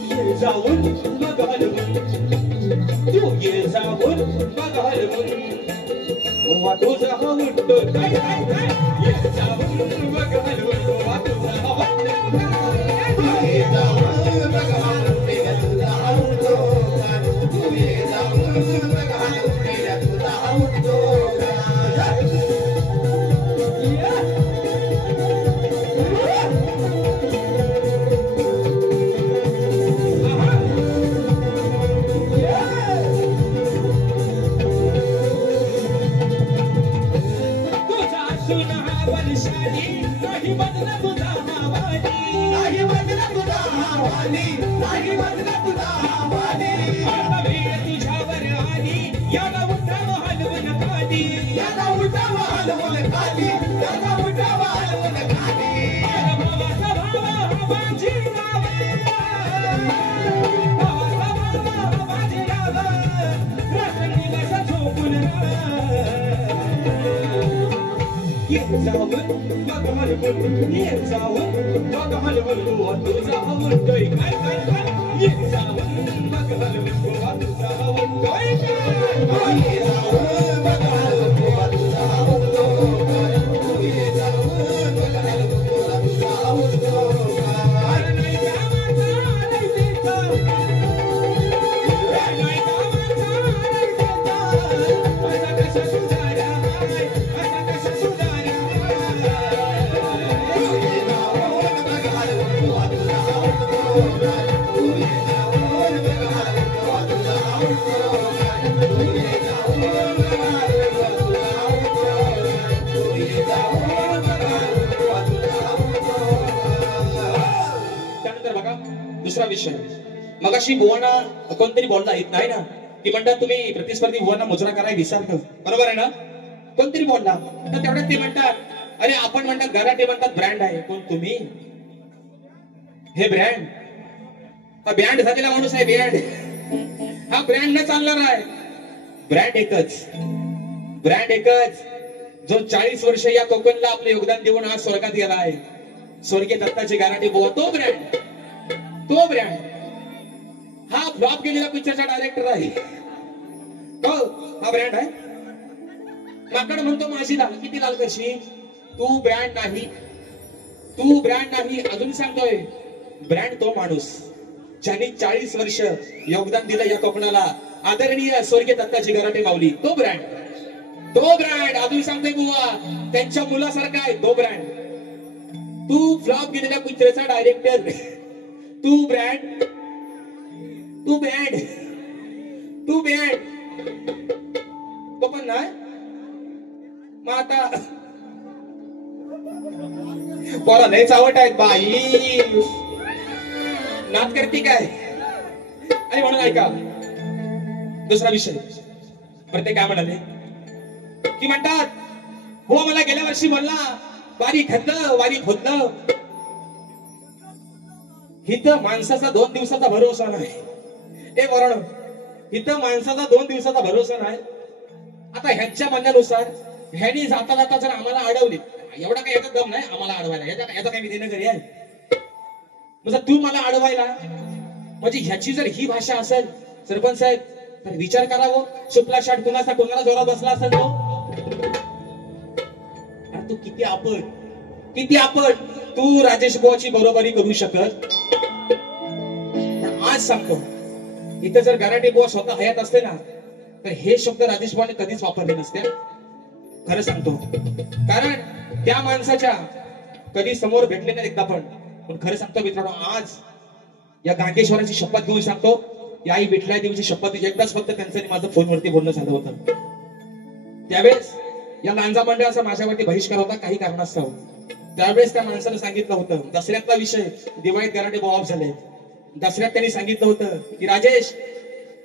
ये जाऊन बघ हलवून, तू ये जाऊन बघ हलवून, हो तुझा हा उठतो काय काय काय. ये जाऊन बघ हलवून, हो तुझा हा उठतो काय. ये जाऊन बघ हलवून, तुझा हा उठतो काय. तू ये जाऊन बघ हलवून, तुझा हा उठतो काय. नाही बदला तुझा हवाली, नाही बदला तुझा हवाली, नाही बदला तुझा हवाली. आता वेळ तुझ्यावर आली, याला उठाव हलवून खाली, याला उठाव हलवून खाली, याला उठाव हलवून खाली. भावाचा भावा माझी नाव, भावाचा भावा माझी नाव, रात्रमुलाचा झोपून ये जाऊन बघ हलवून, ये जाऊन बघ हलवून, हो तुझा हा उठतोय काय काय काय. ये जाऊन बघ हलवून, हो तुझा हा उठतोय काय. ये जाऊन बघ हलवून, हो तुझा हा उठतोय काय. ये जाऊन बघ हलवून, हो तुझा हा उठतोय काय. अरे नाही कामाचा हाराई त्यांचा, नाही कामाचा हाराई त्यांचा, असा कसा तुझा हाय, असा कसा तुझा. Oh, विषय, मगाशी बुवांना कोणतरी बोलला येत नाही ना, की म्हणतात तुम्ही प्रतिस्पर्धी बुवांना मुजरा करायला विसरतो, बरोबर आहे ना? कोणतरी बोलला तर तेवढ्यात ते म्हणतात, अरे आपण म्हणतात गराटे म्हणतात ब्रँड आहे, कोण तुम्ही? हे ब्रँड, हा ब्रँड झालेला माणूस आहे, ब्रँड. हा ब्रँड न चालणार आहे. ब्रँड एकच, जो 40 वर्ष या कोकणला आपलं योगदान देऊन आज स्वर्गात गेला आहे, स्वर्गीय दत्ताची गराटे बुवा. तो ब्रँड. हा फ्लॉप केलेला पिक्चरचा डायरेक्टर आहे. तो हा ब्रँड आहे. माकड म्हणतो माझी लाल, किती लाल करशी? तू ब्रँड नाही. अजून सांगतोय, ब्रँड तो माणूस ज्यांनी 40 वर्ष योगदान दिलं या कोकणाला, आदरणीय स्वर्गीय दत्ताची गराटे माऊली. तो ब्रँड अजून सांगतोय बुवा, त्यांच्या मुलासारखा आहे तो ब्रँड. तू फ्लॉप केलेल्या पिक्चरचा डायरेक्टर, तू ब्रँड. तो पण नाही. मग आता पोरा लयच आवड आहेत बाई, नाद करते काय? आणि म्हणून ऐका, दुसरा विषय. प्रत्येक काय म्हणाले की म्हणतात, हो मला गेल्या वर्षी बोलला वारी खतलं वारी खोदलं. इथं माणसाचा 2 दिवसाचा भरोसा नाही. हे बरोबर, इथं माणसाचा 2 दिवसाचा भरोसा नाही. आता ह्यांच्या म्हणण्यानुसार ह्यानी जाता जर आम्हाला अडवले, एवढा काही याचा दम नाही आम्हाला अडवायला, याचा काही विधी घरी आहे. म्हणजे तू मला अडवायला, म्हणजे ह्याची जर ही भाषा असेल सरपंच साहेब, तर विचार करावं, सुपला शाट कोणाला जोरात बसला असेल तो. तू किती आपण तू राजेश बुवाची बरोबरी करू शकत. आज सांगतो, इथं जर गराटे बुवा स्वतः हयात असते ना, तर हे शब्द राजेश बुवाने कधीच वापरले नसते. खरं सांगतो, कारण त्या माणसाच्या कधी समोर भेटले नाही एकदा पण खरं सांगतो मित्रांनो, आज या गांगेश्वराची शपथ घेऊन सांगतो, या आई विठला देवीची शपथ एकदाच फक्त त्यांचं माझं फोनवरती बोलणं झालं होतं. त्यावेळेस या लांजा मंडळाचा माझ्यावरती बहिष्कार होता काही कारणास्तव. त्यावेळेस त्या माणसानं सांगितलं होतं, दसऱ्यातला विषय, दिवाळीत गराटे बॉब झाले. दसऱ्यात त्यांनी सांगितलं होतं की राजेश,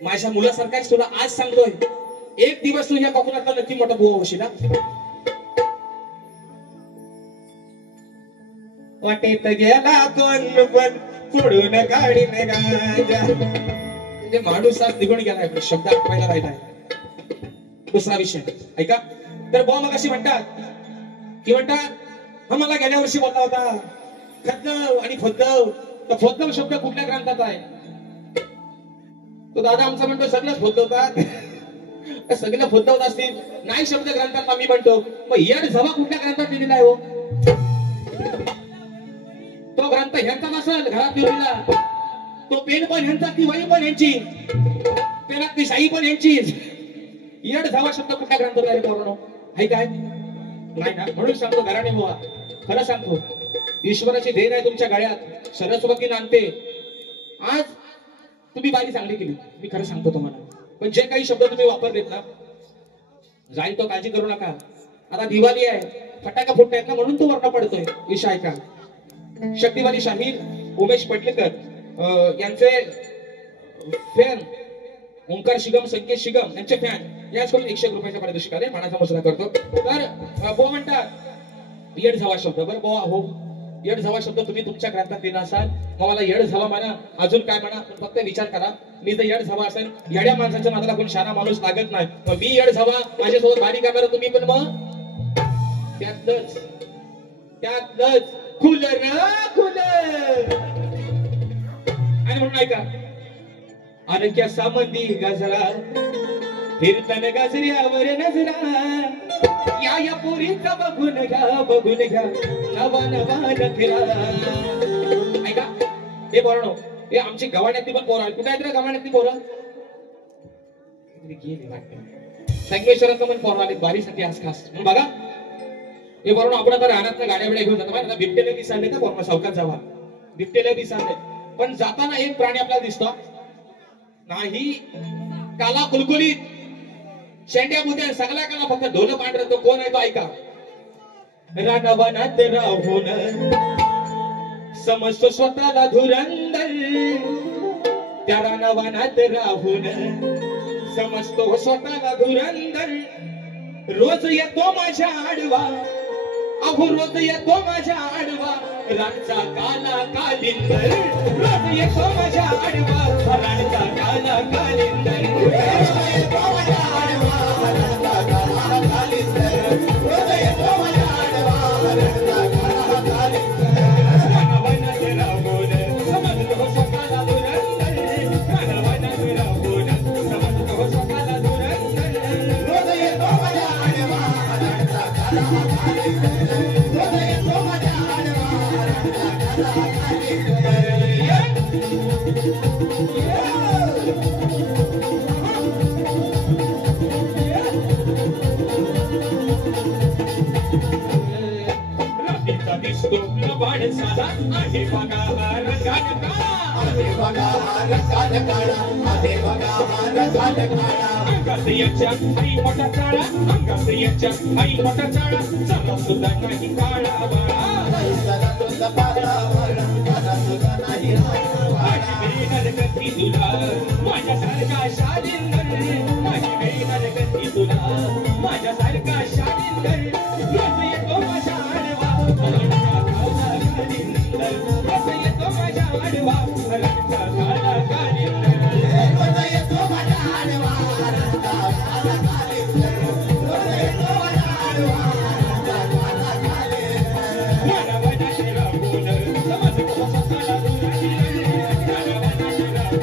माझ्या मुलासारखाच तुला आज सांगतोय, एक दिवस तू या कोकणातला नक्की मोठा बुवा होशील. वाटेत गेला कोण पण पुढून गाडीने गांजा. म्हणजे माणूस आज निघून गेलाय, शब्द आठवायला राहिलाय. दुसरा विषय ऐका, तर बुवा मग अशी म्हणतात की हा मला गेल्या वर्षी बोलला होता खतलव आणि फोदलव. तर फोदलव शब्द कुठल्या ग्रंथात आहे? तो दादा आमचा म्हणतो सगळंच फोदलवतात. सगळं फोदलवत असतील, नाही शब्द ग्रंथात आम्ही म्हणतो. मग येड झवा कुठल्या ग्रंथात लिहिलेला आहे हो? तो ग्रंथ ह्यांचा नसेल घरात लिहिलेला. तो पेन पण ह्यांचा, ती वही पण ह्यांची, पेनात ती शाई पण ह्यांची. येड झवा शब्द कुठल्या ग्रंथात आहे पोरांनो? आहे काय? नाही ना. म्हणून सांगतो घराणे बुवा, खरं सांगतो, ईश्वराची देण आहे तुमच्या गळ्यात, सरस्वती नांदते. आज तुम्ही बारी चांगली केली, मी खरं सांगतो तुम्हाला. पण जे काही शब्द तुम्ही वापरलेत ना, जाईल तो काळजी करू नका. आता दिवाळी आहे, फटाका फुटतायत ना, म्हणून तो वर्ण पडतोय. विषय ऐका, शक्तिवादी शाहीर उमेश पटलेकर यांचे फॅन ओंकार शिगम, संकेत शिगम यांचे फॅन याचकडून 100 रुपयाच्या पारितोषिकाने मानाचा मुजरा करतो. तर बो म्हणतात येड झवा शब्द. बरं बो, हो येड झवा शब्द तुम्ही तुमच्या ग्रंथात दिला असाल, मग मला येड झवा म्हणा, अजून काय म्हणा, फक्त विचार करा. मी जर येड झवा असेल, येड्या माणसाच्या नादाला कोण शाना माणूस लागत नाही. मग मी येड झवा, माझ्यासोबत बारी का बरं तुम्ही पण? मग त्यातलंच खुलं आणि म्हणून ऐका, अनक्या सामंदी गजरा फिरतन गजऱ्यावर नजरा, या पोरीचा बघून घ्या नवा नखरा. ऐका हे पोरांनो, हे आमची गव्हाण्यातली पण पोरं, कुठे आहेत रे गव्हाण्यातली पोरं? संगमेश्वरात पण पोरं आले बारीसाठी आज खास. बघा हे पोरांनो, आपण आता रानात गाड्या बिड्या घेऊन जातो, बिबटेला दिसाले तर पोरांनो सावकाश जावा, बिबटेला दिसाले. पण जाताना एक प्राणी आपल्याला दिसतो नाही, काला कुलकुलीत, शेंड्या बुद्या सगळ्या काला, फक्त ढोल पांढर. तो कोण आहे तो ऐका. रानवनात राहून समजतो स्वतःला धुरंदर त्या रानवनात राहून समजतो स्वतःला धुरंदर रोज येतो माझ्या आडवा अहो रोज येतो माझ्या आडवा रानचा काला कालिंदर रोज येतो माझ्या आडवा रानचा काला कालिंदर रोज येतो माझ्या आडवा रानचा काला कालिंदर रोज येतो माझ्या आडवा रानचा काला कालिंदर रानवनात राहून समजतो स्वतःला धुरंदर रानवनात राहून समजतो स्वतःला धुरंदर रोज येतो माझ्या आडवा रानचा काला कालिंदर रोज येतो माझ्या आडवा रानचा काला कालिंदर माणसाला आहे बघा रंगात काळा आहे बघा रंगात काळा आहे बघा रंगात काळा अंगात याच्या आई मोठा चाळा अंगात याच्या आई मोठा चाळा चला सुद्धा नाही काळा बाळा चला सुद्धा पाळा बाळा चला सुद्धा नाही माझी बेनर गती तुला माझ्यासारखा शालिंदर माझी बेनर गती तुला माझ्यासारखा शालिंदर रोज येतो माझ्या आडवा रोज येतो माझ्या आडवा रानचा काला कालिंदर रोज येतो माझ्या आडवा रानचा काला कालिंदर रोज येतो माझ्या आडवा रानचा काला कालिंदर रानवनात राहून समजतो स्वतःला धुरंदर रानवनात राहून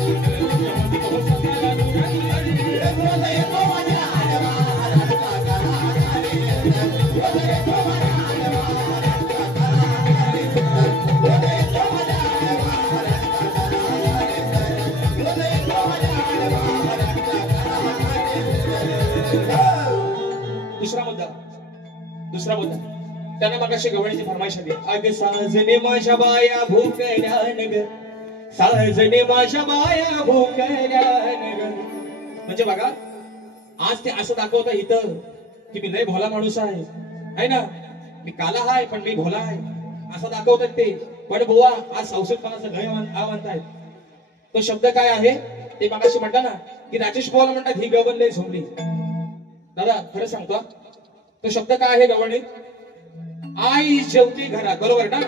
समजतो स्वतःला धुरंदर रोज येतो माझ्या आडवा रानचा काला कालिंदर रोज येतो माझ्या आडवा रानचा काला कालिंदर रोज येतो माझ्या आडवा रानचा काला कालिंदर रोज येतो माझ्या आडवा रानचा काला कालिंदर दुसरा मुद्दा त्यांना मगाशी गवळीची फरमाईश आली अग साजने माझ्या बाया भुकल्यान ग साजने माझ्या बाया भुकल्यान ग म्हणजे बघा आज ते असं दाखवता इथं की मी लय भोला माणूस आहे ना मी काला आहे पण मी भोला आहे असं दाखवतात ते पण बुवा आज संसदपणाचं लय म्हणतायत तो शब्द काय आहे ते मगाशी म्हणता ना की राजेश बुवाला म्हणतात ही गवण लय झोंबली दादा खरं सांगतो तो शब्द काय आहे गवणीत आई जेवते घरात बरोबर ना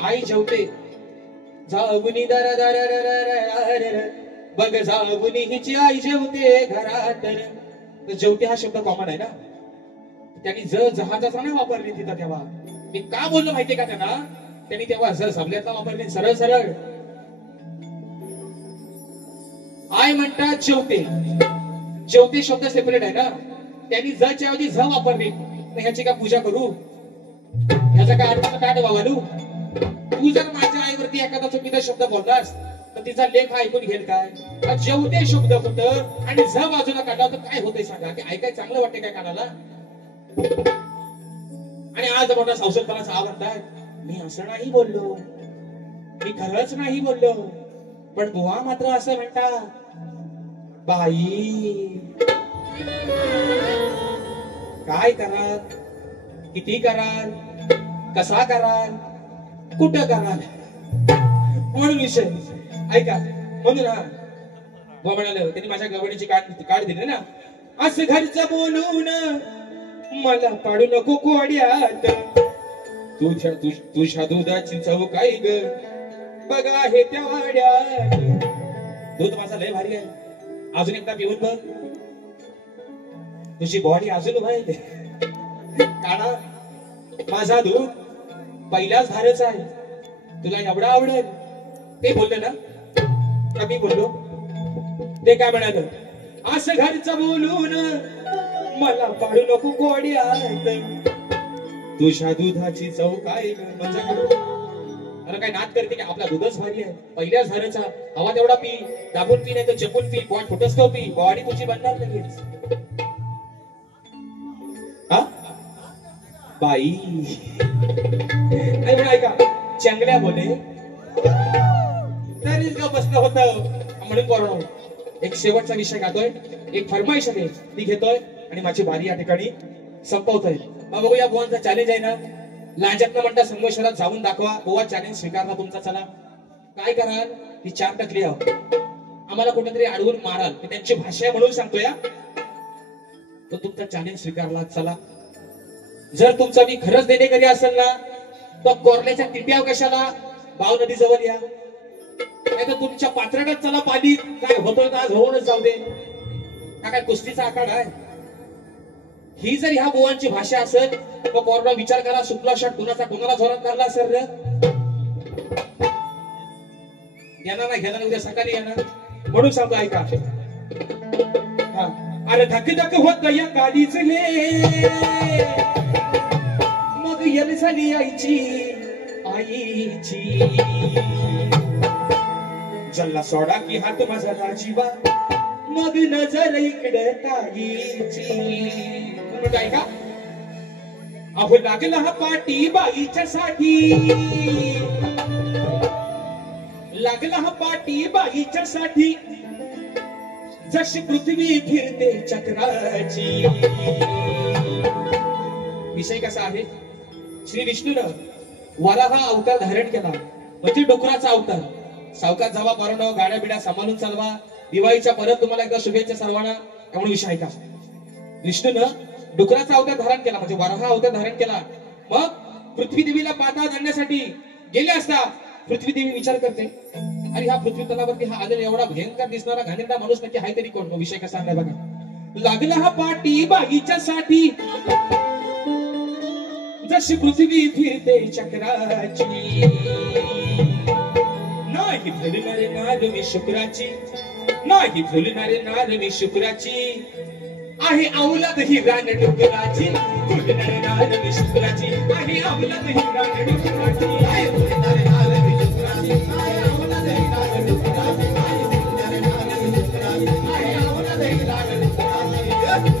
आई जेवते जाऊनी दर दर दर बघ जाऊनी हिची आई जेवते घरात तर जेवते हा शब्द कॉमन आहे ना त्यांनी जहाजाचा नाही वापरली तिथं तेव्हा मी का बोललो माहितीये का त्यांनी तेव्हा जमल्यातला वापरले सरळ सरळ आय म्हणतात जेवते जेवते शब्द सेपरेट आहे ना त्यांनी जच्या ऐवजी झ वापरली ह्याची का पूजा करू ह्याचा काय अर्थ काय वावरू तू जर माझ्या आईवरती एखादा चुकीचा शब्द बोललास तर तिचा लेख हा ऐकून घेईल काय जेवते शब्द होत आणि झ बाजूला काढला तर काय होतंय सांगा ते ऐकाय चांगलं वाटते काय कानाला आणि आज मोठा संसदपणाचा आवाज आहे मी असं नाही बोललो मी खरंच नाही बोललो पण बुवा मात्र असं म्हणता बाई काय कराल किती कराल कसा कराल कुठं कराल म्हणून विषय ऐका म्हणून हा म्हणाल त्यांनी माझ्या गवणीची काढ दिली ना असं घरचं बोलून मला पाडू नको कोड्यात तुझ्या दुधाची चव काय ग बघा हे त्या वाड्यात दूध माझा लय भारी आहे अजून एकदा पिऊन बघ तुझी बॉडी अजून व्हायला काढा माझा दूध पहिल्याच धारेचा आहे तुला एवढा आवडेल ते बोलले ना का मी बोललो ते काय म्हणाल असं घरचं बोलून मला पाडू नको कोड्यात तुझ्या दुधाची चव काय म्हणजे अरे काय नाद करते की आपला दूधच भारी आहे पहिल्याच धारेचा हवा तेवढा पी दाबून पी नाही तर चपून पी पॉट फुटस तो पी बॉडी तुझी बनणार लगेच हा बाई ऐका चांगल्या बोले तरीच ग बसलं होतं म्हणून करून एक शेवटचा विषय गातोय एक फरमाईश आहे ती घेतोय आणि माझी बारी या ठिकाणी संपवतोय बघू या बुवांचा चॅलेंज आहे ना लांजात म्हणता संगमेश्वरात जाऊन दाखवा. गोवा चॅलेंज स्वीकारला तुमचा. चला काय कराल ती 4 टकली आम्हाला कुठेतरी अडवून माराल. त्यांची भाषा म्हणून सांगतो या. तो तुमचा चॅलेंज स्वीकारला. चला जर तुमचा मी खरंच देणेकरी असेल ना तर कोरल्याच्या टिप्या कशाला भाव नदी जवळ या. नाही तर तुमच्या पात्राटात चला पाणी काय होतोय आज होऊनच जाऊ दे. हा काय कुस्तीचा आखाडा आहे. ही जर ह्या बुवांची भाषा असेल तर पोरला विचार करा सुटला शॉट कुणाचा कुणाला जोरात काढला असेल रे. येणार नाही घेणार उद्या सकाळी येणार म्हणून सांगतो ऐका. अरे धक धक होत या कालीच हे मग येल झाली आईची जल्ला सोडा की हात माझा राजीवा मग नजर इकडे ताईची. म्हणून ऐका. अहो लागला हा पाटी बाईच्या साठी लागला हा पाटी बाईच्या साठी जशी पृथ्वी फिरते चक्राची. विषय कसा आहे. श्री विष्णूनं वराह अवतार धारण केला म्हणजे डुकराचा अवतार. सावकाश जावा बरोबर गाड्या बिड्या सांभाळून चालवा. दिवाळीच्या परत तुम्हाला एकदा शुभेच्छा सर्वांना. त्यामुळे विषय ऐका. विष्णूनं डुकराचा अवतार धारण केला म्हणजे वराह अवतार धारण केला. मग पृथ्वी देवीला पाताळ आणण्यासाठी गेले असता पृथ्वी देवी विचार करते अरे ह्या पृथ्वी तलावरती हा आलेला एवढा भयंकर दिसणारा घाणेरडा माणूस नक्की आहे तरी कोण. विषय कसा आहे बघा. लागला हा पाटी बाईच्या साठी जशी पृथ्वी फिरते चक्राची नाही भुलणारे नाद मी शुक्राची नाही भुलणारे नाद मी शुक्राची आहे अवलाद ही रान डुकराची भुलणारे नाद मी शुक्राची आहे अवलाद ही रान डुकराची आहे भुलणारे नाद मी शुक्राची आहे अवलाद ही रान डुकराची आहे भुलणारे नाद मी शुक्राची आहे अवलाद ही रान डुकराची.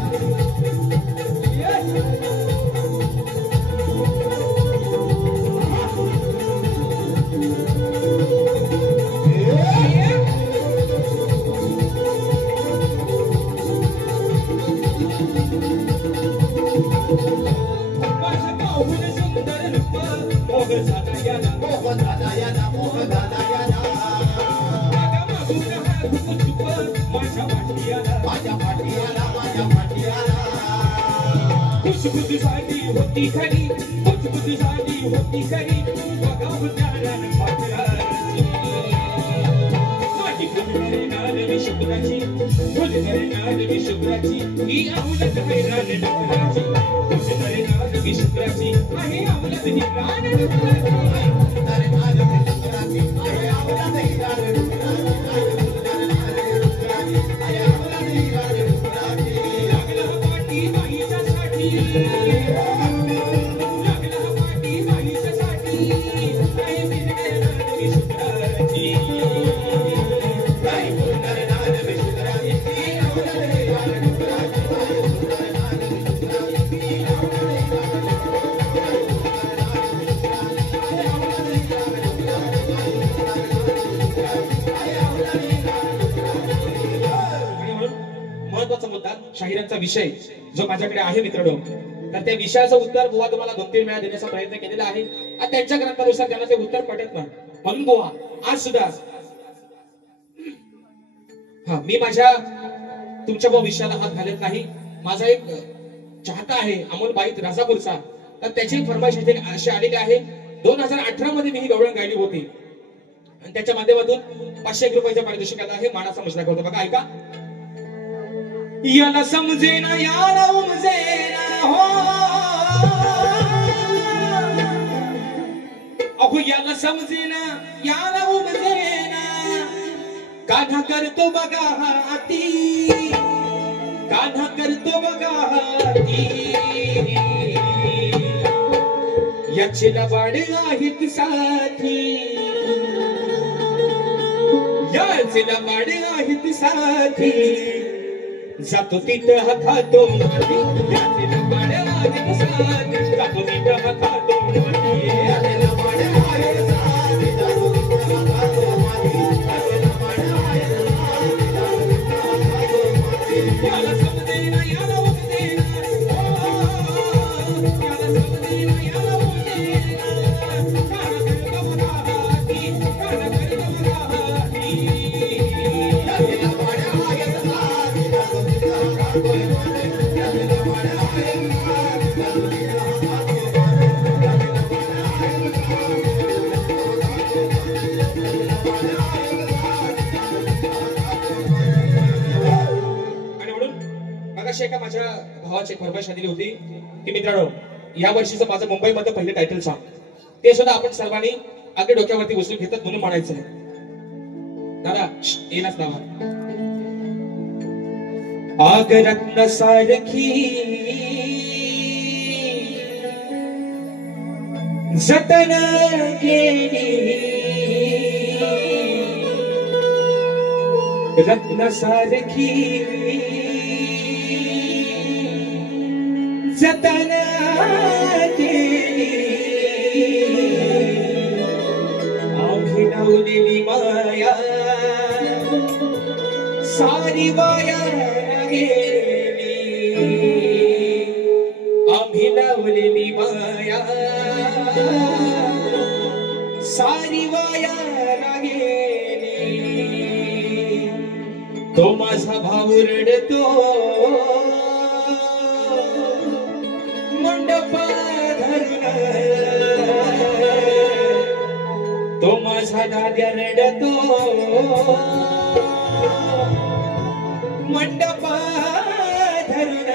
होती खरी होती खरी बघाव ज्ञान पात्राची नाही भुलणारे नाद मी शुक्राची भुलणारे नाद मी शुक्राची ही अवलत है रान डुकराची भुलणारे नाद मी शुक्राची आहे अवलत ही रान डुकराची भुलणारे नाद मी शुक्राची आहे अवलत ही रान डुकराची भुलणारे नाद मी शुक्राची आहे अवलत ही रान डुकराची लागला पाटी बाईच्या साठी शाहिरांचा विषय जो माझ्याकडे आहे मित्रांनो तर त्या विषयाचं उत्तर बुवा तुम्हाला 2-3 वेळा देण्याचा प्रयत्न केलेला आहे. आणि त्यांच्या ग्रंथानुसार त्यांना ते उत्तर पटत नाही म्हणून बुवा आज सुद्धा मी माझ्या तुमच्या बुवा विषयाला हात घालत नाही. माझा एक चाहता आहे अमोल बाईत राजापूरचा तर त्याची फरमाईश अशी आलेली आहे. 2018 मध्ये मी ही गवळण गायली होती आणि त्याच्या माध्यमातून 500 रुपयाच्या पारितोषिकाला आहे मानाचा मुजरा करतो. बघा ऐका. याला समजेना याला उमजेना हो अहो याला समजेना याला उमजेना कान्हा करतो बघा हाती कान्हा करतो बघा हाती याचे लबाड आहेत साथी याचे लबाड आहेत साथी जातो तिथं हा खातो माती याचे लबाड आहेत साथी जातो तिथं हा खातो माती याचे लबाड आहेत साथी जातो तिथं हा खातो माती याचे लबाड आहेत साथी जातो तिथं हा खातो माती याला समजेना याला उमजेना याला समजेना याला उमजेना एका माझ्या भावाची फरमाईश आलेली होती की मित्रांनो, या वर्षीचं माझं मुंबईमध्ये पहिलं टायटल सॉन्ग ते सुद्धा आपण सर्वांनी अगदी डोक्यावरती बसून घेतात म्हणून म्हणायचं दादा येणार नावा आग रत्न सारखी जतन केली रत्न सारखी जतन केली अभिनवलेली माया सारी वाया गेली अभिनवलेली माया सारी वाया गेली तो माझा भाऊ रडतो मंडपा धरून तो माझा दाद्या रडतो मंडपा धरून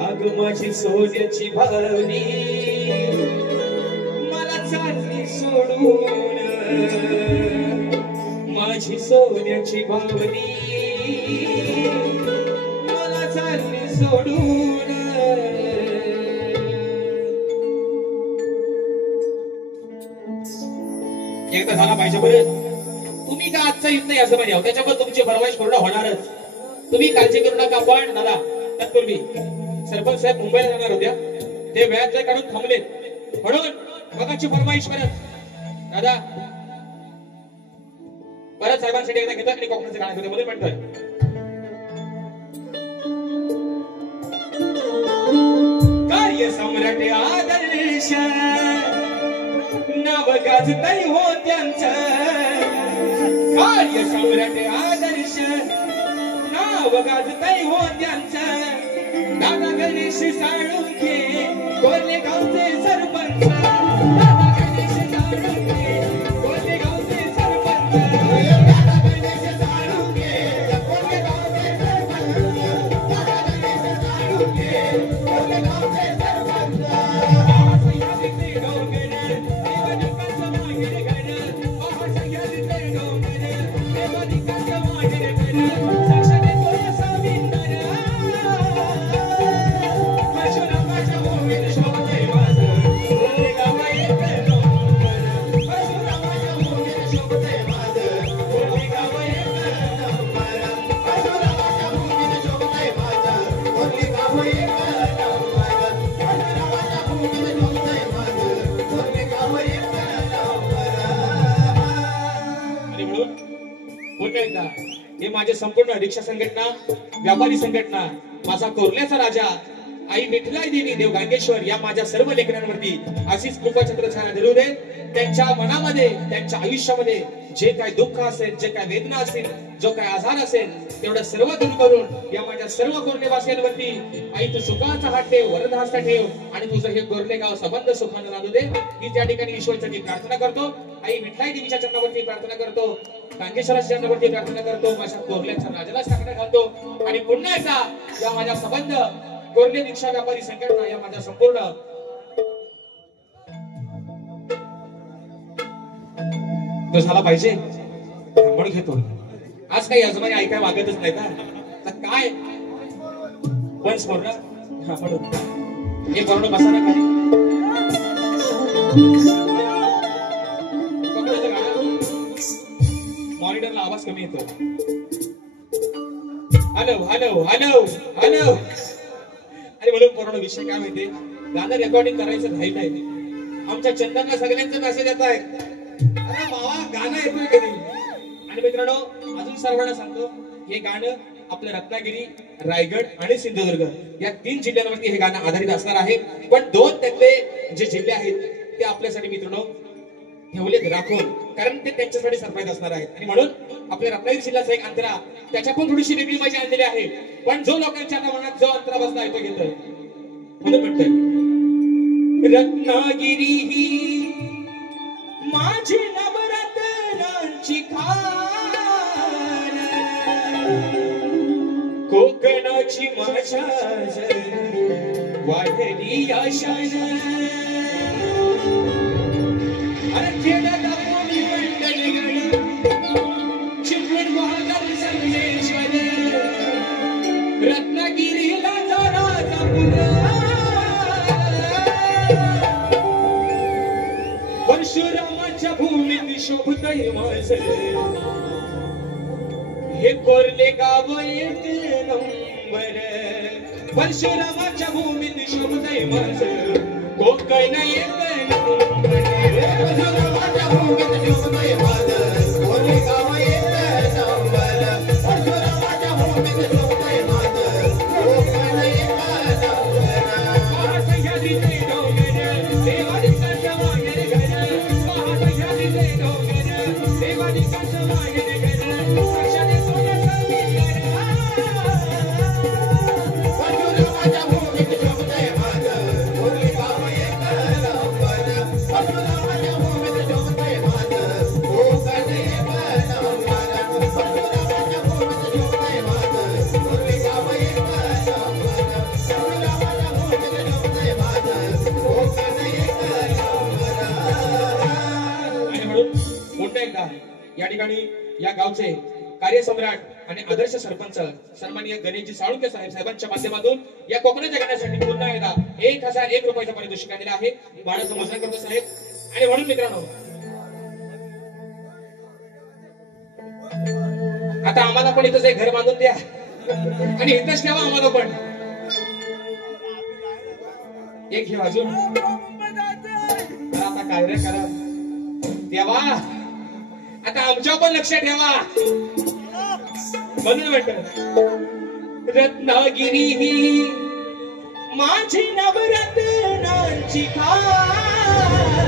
अग माझी सोन्याची भावनी मला चालली सोडून माझी सोन्याची भावनी मला चालली सोडून एकदा झाला पाहिजे बरं तुम्ही का आजचा येत नाही असं म्हणजे त्याच्यामुळे तुमची फरमाईश पूर्ण होणारच तुम्ही काळजी करू नका पण दादा तत्पूर्वी सरपंच साहेब मुंबईला जाणार होत्या ते व्याज काढून थांबलेत म्हणून मगाची फरमाईश करत दादा परत साहेबांसाठी एकदा घेतात आणि कोकणाचं गाणं घेतो मध्ये म्हणतोय कार्य सम्राट आदर्श नाव गाजतय हो त्यांचं कार्य सम्राट आदर्श नाव गाजतय हो त्यांचं दादा गणेश साळुंखे कोरेगावचे सरपंच दादा गणेश साळुंखे कोरेगावचे सरपंच दादा गणेश साळुंखे कोरेगावचे सरपंच दादा गणेश साळुंखे कोरेगावचे सरपंच आसयाचे डोंगर देवनिकाचं माहेर घर आसयाचे डोंगर देवनिकाचं माहेर घर साक्षात तोय साविंदर परशुरामाच्या भूमीत शोभतय माझं कोरेगाव एक नंबर परशुरामाच्या भूमीत शोभतय माझं कोरेगाव एक नंबर परशुरामाच्या भूमीत शोभतय माझं कोरेगाव एक नंबर परशुरामाच्या भूमीत शोभतय माझं कोरेगाव एक नंबर आणि म्हणून पुन्हा एकदा हे माझे संपूर्ण रिक्षा संघटना व्यापारी संघटना माझा कोरल्याचा राजा आई विठलाई देवी देव गांगेश्वर या माझ्या सर्व लेखनांवरती अशीच कृपा छत्रछाया धरू दे त्यांच्या मनामध्ये त्यांच्या आयुष्यामध्ये जे काय दुःख असेल जे काय वेदना असेल जो काय आजार असेल तेवढं सर्व दूर करून या माझ्या सर्व कोरलेवासियांवरती आई तू सुखाचा हात ठेव वरदहस्त ठेव आणि तुझं हे कोरलेगाव संबंध सुखानं राहू दे ही त्या ठिकाणी ईश्वरची प्रार्थना करतो आई विठलाई देवीच्या चरणावरती प्रार्थना करतो गांगेश्वराच्या चरणावरती प्रार्थना करतो माझ्या कोरल्याच्या राजाला साकडा घालतो आणि पुन्हा एकदा या माझ्या संबंध कोरले रिक्षा व्यापारी संघटना या माझ्या संपूर्ण तो झाला पाहिजे म्हणून घेतो आज काही आजोबाने ऐकाय वागतच नाही का काय पण स्मरण हा म्हणून हे करून बसा ना खाली मॉनिटरला आवाज कमी येतो हॅलो हॅलो हॅलो हॅलो अरे म्हणून पूर्ण विषय काय माहितीये गाणं रेकॉर्डिंग करायचं नाही नाही आमच्या चंदनला सगळ्यांचे मेसेज येत आहे अरे बाबा गाणं येतोय कधी आणि मित्रांनो अजून सर्वांना सांगतो हे गाणं आपलं रत्नागिरी रायगड आणि सिंधुदुर्ग या 3 जिल्ह्यांवरती हे गाणं आधारित असणार आहे पण 2 त्यातले जे जिल्हे आहेत ते आपल्यासाठी मित्रांनो ठेवलेत राखून कारण ते त्यांच्यासाठी सरप्राईज असणार आहेत. आणि म्हणून आपल्या रत्नागिरी जिल्ह्याचा एक अंतरा त्याच्या पण थोडीशी वेगळी मजा आणलेली आहे. पण जो लोकांच्या मनात जो अंतरा बसला आहे तो घेतोय म्हणून म्हणतोय रत्नागिरी ही माझी नवरत्नांची खाण, कोकणाची माझ्या वाढली आशान, अरे खेड्यात आपली मंडळी चिपळूण वाघर संगमेश्वर, रत्नागिरीला जरा जपून परशुरामाच्या भूमीत शोभतय माझ हे कोरले गाव एक नंबर, परशुरामाच्या भूमीत शोभतय माझ कोकण एक नंबर, परशुरामाच्या भूमीत शोभतय माझ कोरले गाव एक नंबर, परशुरामाच्या भूमीत शोभतय माझ कोकण एक नंबर, महासह्याद्रीचे डोंगर देवादिकांच्या मागे घर, महासह्याद्रीचे डोंगर देवादिकांच्या मागे घर, साक्षात सोन्याचं वीर, परशुरामाच्या भूमीत शोभतय माझ कोरले गाव एक नंबर, परशुरामाच्या भूमीत शोभतय माझ कोकण एक नंबर, परशुरामाच्या भूमीत शोभतय माझ कोरले गाव एक नंबर, परशुरामाच्या भूमीत शोभतय माझ कोकण एक नंबर. आणि म्हणून पुन्हा एकदा या ठिकाणी या गावचे कार्यसम्राट आणि आदर्श सरपंच सन्माननीय गणेशजी साळुंके साहेबांच्या माध्यमातून या कोकणाच्या गाण्यासाठी पुन्हा एकदा 1001 रुपयाचं पारितोषिक आलेलं आहे. बाळाचं मोजणी करतो साहेब. आणि म्हणून मित्रांनो आता आम्हाला पण इथंच एक घर बांधून द्या आणि इथंच ठेवा आम्हाला पण एक घेऊ अजून. आता काय रे करा देवा, आता आमच्या पण लक्ष ठेवा म्हणून म्हणत रत्नागिरी ही माझी नवरत्नांची खाण,